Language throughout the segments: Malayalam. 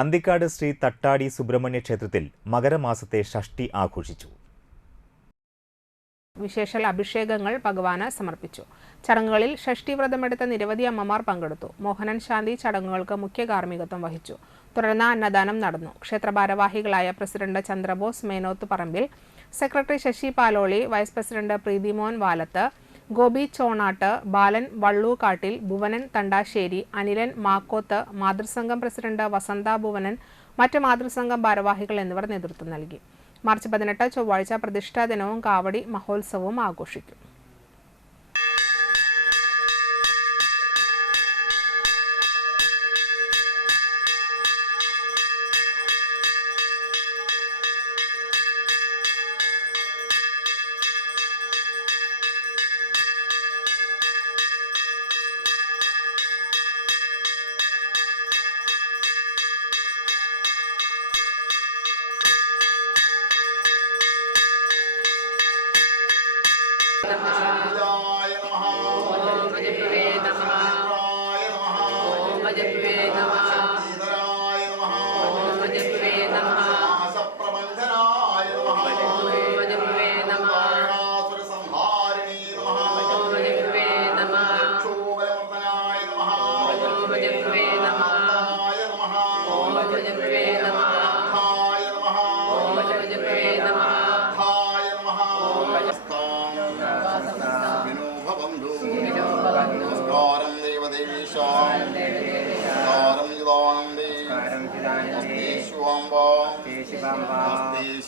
അന്തിക്കാട് ശ്രീ തട്ടാടി സുബ്രഹ്മണ്യ ക്ഷേത്രത്തിൽ മകരമാസത്തെ ഷഷ്ഠി ആഘോഷിച്ചു. വിശേഷാൽ അഭിഷേകങ്ങൾ ഭഗവാന് സമർപ്പിച്ചു. ചടങ്ങുകളിൽ ഷഷ്ഠി വ്രതമെടുത്ത നിരവധി അമ്മമാർ പങ്കെടുത്തു. മോഹനൻ ശാന്തി ചടങ്ങുകൾക്ക് മുഖ്യ കാർമ്മികത്വം വഹിച്ചു. തുടർന്ന് അന്നദാനം നടന്നു. ക്ഷേത്ര ഭാരവാഹികളായ president Chandrabose Menoth Parambil, secretary Sasi Paloli, vice president Preethimon Valath, Gopi Chonat, Balan Vallookattil, Bhuvanan Thandasseri, Anilan Makkoth, മാതൃസംഘം പ്രസിഡന്റ് വസന്ത ഭുവനൻ, മറ്റ് മാതൃസംഘം ഭാരവാഹികൾ എന്നിവർ നേതൃത്വം നൽകി. മാർച്ച് 18 ചൊവ്വാഴ്ച പ്രതിഷ്ഠാ ദിനവും കാവടി മഹോത്സവവും ആഘോഷിക്കും.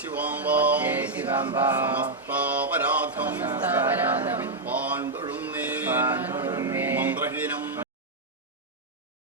Shivam